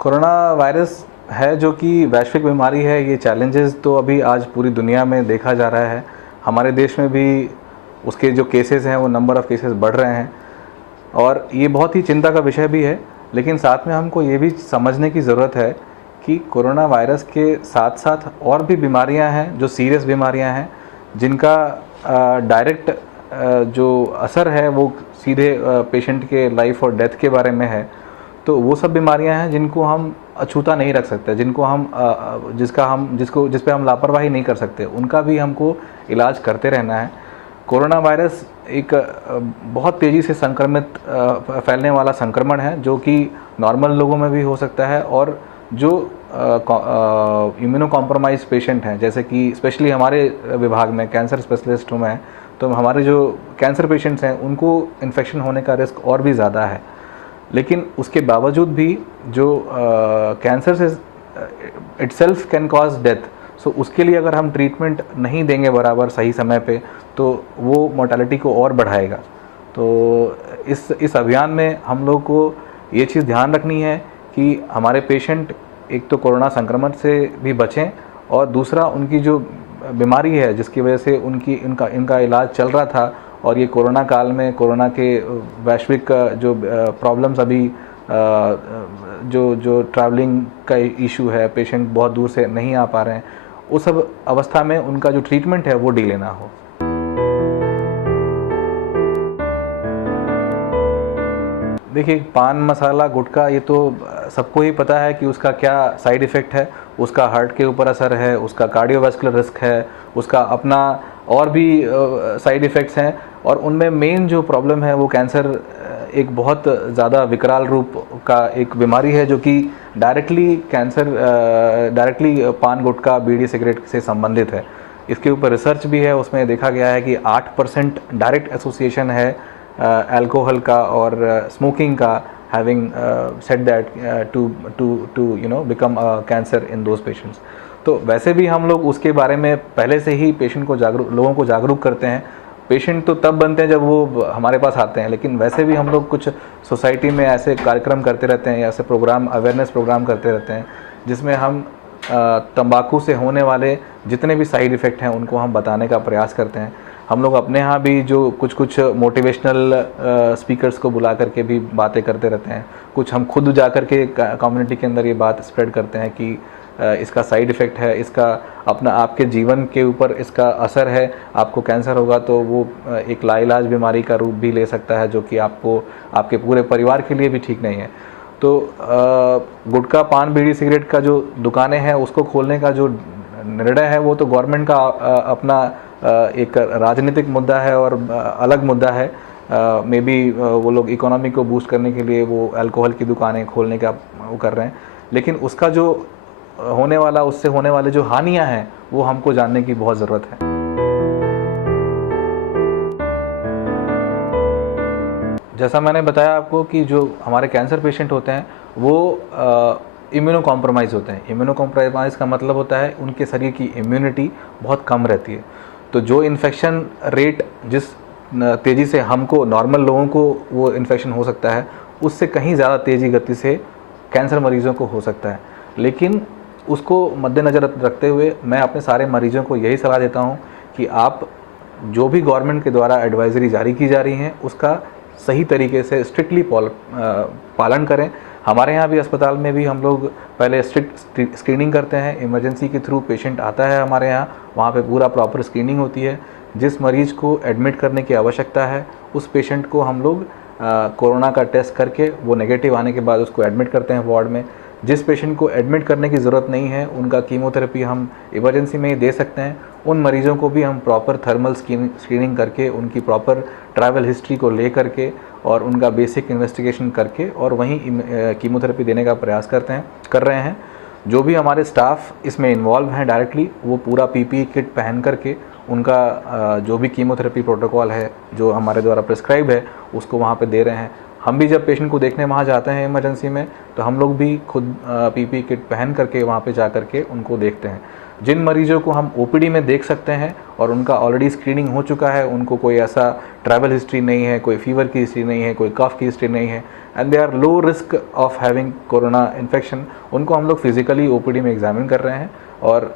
Corona virus है जो कि वैश्विक बीमारी है। ये चैलेंजेस तो अभी आज पूरी दुनिया में देखा जा रहा है। हमारे देश में भी उसके जो केसेस हैं वो नंबर ऑफ़ केसेस बढ़ रहे हैं और ये बहुत ही चिंता का विषय भी है। लेकिन साथ में हमको ये भी समझने की ज़रूरत है कि कोरोना वायरस के साथ साथ और भी बीमारियां हैं जो सीरियस बीमारियां हैं, जिनका डायरेक्ट जो असर है वो सीधे पेशेंट के लाइफ और डेथ के बारे में है। तो वो सब बीमारियां हैं जिनको हम अछूता नहीं रख सकते, जिनको हम जिस पे हम लापरवाही नहीं कर सकते, उनका भी हमको इलाज करते रहना है। कोरोना वायरस एक बहुत तेज़ी से संक्रमित फैलने वाला संक्रमण है जो कि नॉर्मल लोगों में भी हो सकता है और जो इम्यूनो कॉम्प्रोमाइज पेशेंट हैं, जैसे कि स्पेशली हमारे विभाग में कैंसर स्पेशलिस्ट हूँ मैं, तो हमारे जो कैंसर पेशेंट्स हैं उनको इन्फेक्शन होने का रिस्क और भी ज़्यादा है। लेकिन उसके बावजूद भी जो कैंसर से इटसेल्फ कैन कॉज डेथ, सो उसके लिए अगर हम ट्रीटमेंट नहीं देंगे बराबर सही समय पे तो वो मोर्टेलिटी को और बढ़ाएगा। तो इस अभियान में हम लोग को ये चीज़ ध्यान रखनी है कि हमारे पेशेंट एक तो कोरोना संक्रमण से भी बचें और दूसरा उनकी जो बीमारी है जिसकी वजह से इनका इलाज चल रहा था और ये कोरोना काल में कोरोना के वैश्विक जो प्रॉब्लम्स अभी जो ट्रैवलिंग का इशू है, पेशेंट बहुत दूर से नहीं आ पा रहे हैं, उस सब अवस्था में उनका जो ट्रीटमेंट है वो डिले ना हो। देखिए, पान मसाला गुटखा ये तो सबको ही पता है कि उसका क्या साइड इफ़ेक्ट है, उसका हार्ट के ऊपर असर है, उसका कार्डियोवास्कुलर रिस्क है, उसका अपना और भी साइड इफ़ेक्ट्स हैं और उनमें मेन जो प्रॉब्लम है वो कैंसर एक बहुत ज़्यादा विकराल रूप का एक बीमारी है जो कि डायरेक्टली पान गुटखा बीड़ी सिगरेट से संबंधित है। इसके ऊपर रिसर्च भी है, उसमें देखा गया है कि 8% डायरेक्ट एसोसिएशन है अल्कोहल का और स्मोकिंग का, having said that to become a cancer in those patients। तो वैसे भी हम लोग उसके बारे में पहले से ही लोगों को जागरूक करते हैं। पेशेंट तो तब बनते हैं जब वो हमारे पास आते हैं, लेकिन वैसे भी हम लोग कुछ सोसाइटी में ऐसे कार्यक्रम करते रहते हैं या ऐसे अवेयरनेस प्रोग्राम करते रहते हैं जिसमें हम तंबाकू से होने वाले जितने भी साइड इफ़ेक्ट हैं उनको हम बताने का प्रयास करते हैं। हम लोग अपने यहाँ भी जो कुछ मोटिवेशनल स्पीकर्स को बुला करके भी बातें करते रहते हैं। कुछ हम खुद जा कर के कम्युनिटी के अंदर ये बात स्प्रेड करते हैं कि इसका साइड इफ़ेक्ट है, इसका अपना आपके जीवन के ऊपर इसका असर है। आपको कैंसर होगा तो वो एक लाइलाज बीमारी का रूप भी ले सकता है जो कि आपको आपके पूरे परिवार के लिए भी ठीक नहीं है। तो गुटखा पान बीड़ी सिगरेट का जो दुकानें हैं उसको खोलने का जो निर्णय है वो तो गवर्नमेंट का अपना एक राजनीतिक मुद्दा है और अलग मुद्दा है। मे बी वो लोग इकोनॉमी को बूस्ट करने के लिए वो अल्कोहल की दुकानें खोलने का वो कर रहे हैं, लेकिन उसका जो उससे होने वाले जो हानियां हैं वो हमको जानने की बहुत ज़रूरत है। जैसा मैंने बताया आपको कि जो हमारे कैंसर पेशेंट होते हैं वो इम्यूनो कॉम्प्रोमाइज़ होते हैं। इम्यूनो कॉम्प्रोमाइज़ का मतलब होता है उनके शरीर की इम्यूनिटी बहुत कम रहती है। तो जो इन्फेक्शन रेट जिस तेज़ी से हमको नॉर्मल लोगों को वो इन्फेक्शन हो सकता है, उससे कहीं ज़्यादा तेज़ी गति से कैंसर मरीज़ों को हो सकता है। लेकिन उसको मद्देनज़र रखते हुए मैं अपने सारे मरीज़ों को यही सलाह देता हूँ कि आप जो भी गवर्नमेंट के द्वारा एडवाइजरी जारी की जा रही हैं उसका सही तरीके से स्ट्रिक्टली पालन करें। हमारे यहाँ भी अस्पताल में भी हम लोग पहले स्ट्रिक्ट स्क्रीनिंग करते हैं। इमरजेंसी के थ्रू पेशेंट आता है हमारे यहाँ, वहाँ पे पूरा प्रॉपर स्क्रीनिंग होती है। जिस मरीज़ को एडमिट करने की आवश्यकता है उस पेशेंट को हम लोग कोरोना का टेस्ट करके वो नेगेटिव आने के बाद उसको एडमिट करते हैं वार्ड में। जिस पेशेंट को एडमिट करने की ज़रूरत नहीं है उनका कीमोथेरेपी हम इमरजेंसी में ही दे सकते हैं। उन मरीज़ों को भी हम प्रॉपर थर्मल स्क्रीनिंग करके उनकी प्रॉपर ट्रैवल हिस्ट्री को ले करके और उनका बेसिक इन्वेस्टिगेशन करके और वहीं कीमोथेरेपी देने का प्रयास कर रहे हैं। जो भी हमारे स्टाफ इसमें इन्वॉल्व हैं डायरेक्टली, वो पूरा पीपीई किट पहन करके उनका जो भी कीमोथेरेपी प्रोटोकॉल है जो हमारे द्वारा प्रिस्क्राइब है उसको वहाँ पे दे रहे हैं। हम भी जब पेशेंट को देखने वहाँ जाते हैं इमरजेंसी में तो हम लोग भी खुद पीपीई किट पहन करके वहाँ पे जा करके उनको देखते हैं। जिन मरीजों को हम ओपीडी में देख सकते हैं और उनका ऑलरेडी स्क्रीनिंग हो चुका है, उनको कोई ऐसा ट्रैवल हिस्ट्री नहीं है, कोई फीवर की हिस्ट्री नहीं है, कोई कफ की हिस्ट्री नहीं है, and they are low risk of having corona infection, उनको हम लोग फिजिकली ओपीडी में एग्जामिन कर रहे हैं। और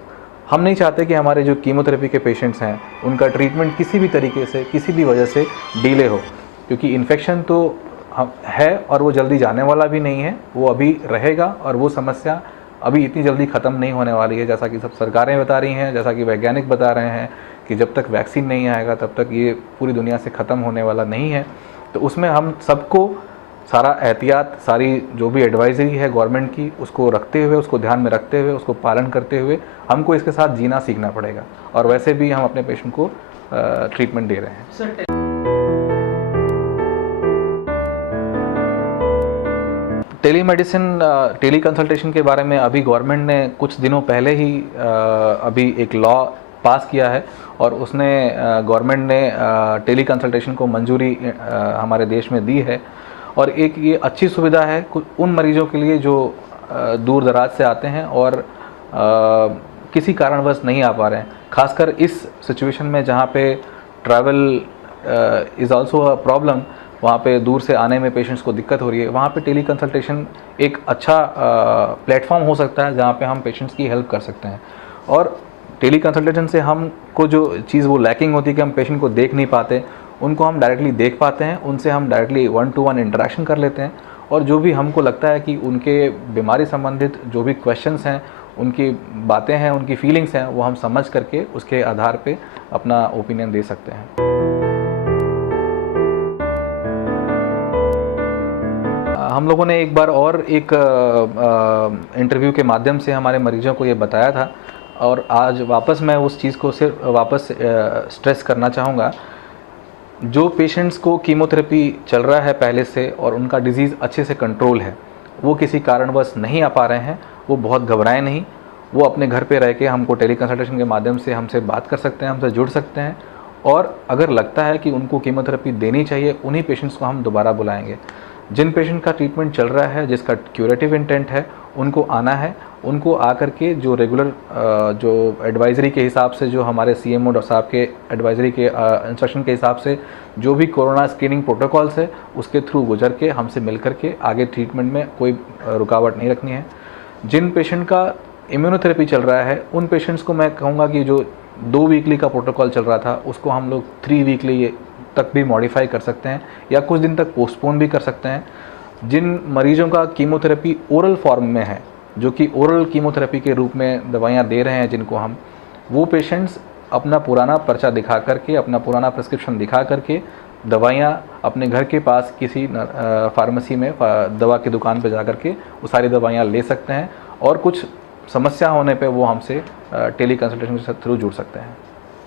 हम नहीं चाहते कि हमारे जो कीमोथेरेपी के पेशेंट्स हैं उनका ट्रीटमेंट किसी भी तरीके से, किसी भी वजह से डिले हो, क्योंकि इन्फेक्शन तो है और वो जल्दी जाने वाला भी नहीं है, वो अभी रहेगा और वो समस्या अभी इतनी जल्दी ख़त्म नहीं होने वाली है। जैसा कि सब सरकारें बता रही हैं, जैसा कि वैज्ञानिक बता रहे हैं कि जब तक वैक्सीन नहीं आएगा तब तक ये पूरी दुनिया से ख़त्म होने वाला नहीं है। तो उसमें हम सबको सारा एहतियात, सारी जो भी एडवाइजरी है गवर्नमेंट की, उसको रखते हुए, उसको ध्यान में रखते हुए, उसको पालन करते हुए हमको इसके साथ जीना सीखना पड़ेगा। और वैसे भी हम अपने पेशेंट को ट्रीटमेंट दे रहे हैं। टेलीमेडिसिन, टेली कंसल्टेशन के बारे में अभी गवर्नमेंट ने कुछ दिनों पहले ही अभी एक लॉ पास किया है और उसने गवर्नमेंट ने टेली कंसल्टेशन को मंजूरी हमारे देश में दी है। और एक ये अच्छी सुविधा है उन मरीजों के लिए जो दूर दराज से आते हैं और किसी कारणवश नहीं आ पा रहे हैं, खासकर इस सिचुएशन में जहाँ पे travel is also a problem, वहाँ पे दूर से आने में पेशेंट्स को दिक्कत हो रही है। वहाँ पे टेली कंसल्टेशन एक अच्छा प्लेटफॉर्म हो सकता है जहाँ पे हम पेशेंट्स की हेल्प कर सकते हैं। और टेली कंसल्टेशन से हमको जो चीज़ वो लैकिंग होती है कि हम पेशेंट को देख नहीं पाते, उनको हम डायरेक्टली देख पाते हैं, उनसे हम डायरेक्टली 1-to-1 इंटरेक्शन कर लेते हैं। और जो भी हमको लगता है कि उनके बीमारी संबंधित जो भी क्वेश्चंस हैं, उनकी बातें हैं, उनकी फीलिंग्स हैं, वो हम समझ करके उसके आधार पे अपना ओपिनियन दे सकते हैं। हम लोगों ने एक बार और एक इंटरव्यू के माध्यम से हमारे मरीजों को ये बताया था और आज वापस मैं उस चीज़ को सिर्फ वापस स्ट्रेस करना चाहूँगा। जो पेशेंट्स को कीमोथेरेपी चल रहा है पहले से और उनका डिज़ीज़ अच्छे से कंट्रोल है, वो किसी कारणवश नहीं आ पा रहे हैं, वो बहुत घबराएं नहीं। वो अपने घर पे रह के हमको टेली कंसल्टेशन के माध्यम से हमसे बात कर सकते हैं, हमसे जुड़ सकते हैं। और अगर लगता है कि उनको कीमोथेरेपी देनी चाहिए, उन्हीं पेशेंट्स को हम दोबारा बुलाएंगे। जिन पेशेंट का ट्रीटमेंट चल रहा है, जिसका क्यूरेटिव इंटेंट है, उनको आना है। उनको आकर के जो रेगुलर जो एडवाइजरी के हिसाब से, जो हमारे सीएमओ डॉक्टर साहब के एडवाइजरी के इंस्ट्रक्शन के हिसाब से जो भी कोरोना स्क्रीनिंग प्रोटोकॉल्स है, उसके थ्रू गुजर के हमसे मिल कर के आगे ट्रीटमेंट में कोई रुकावट नहीं रखनी है। जिन पेशेंट का इम्यूनोथेरेपी चल रहा है, उन पेशेंट्स को मैं कहूँगा कि जो 2 वीकली का प्रोटोकॉल चल रहा था, उसको हम लोग 3 वीकली तक भी मॉडिफाई कर सकते हैं या कुछ दिन तक पोस्टपोन भी कर सकते हैं। जिन मरीजों का कीमोथेरेपी ओरल फॉर्म में है, जो कि ओरल कीमोथेरेपी के रूप में दवाइयाँ दे रहे हैं जिनको हम, वो पेशेंट्स अपना पुराना पर्चा दिखा करके, अपना पुराना प्रिस्क्रिप्शन दिखा करके दवाइयाँ अपने घर के पास किसी फार्मेसी में, दवा की दुकान पर जा करके वो सारी दवाइयाँ ले सकते हैं और कुछ समस्या होने पे वो हमसे टेली कंसल्टेशन के थ्रू जुड़ सकते हैं।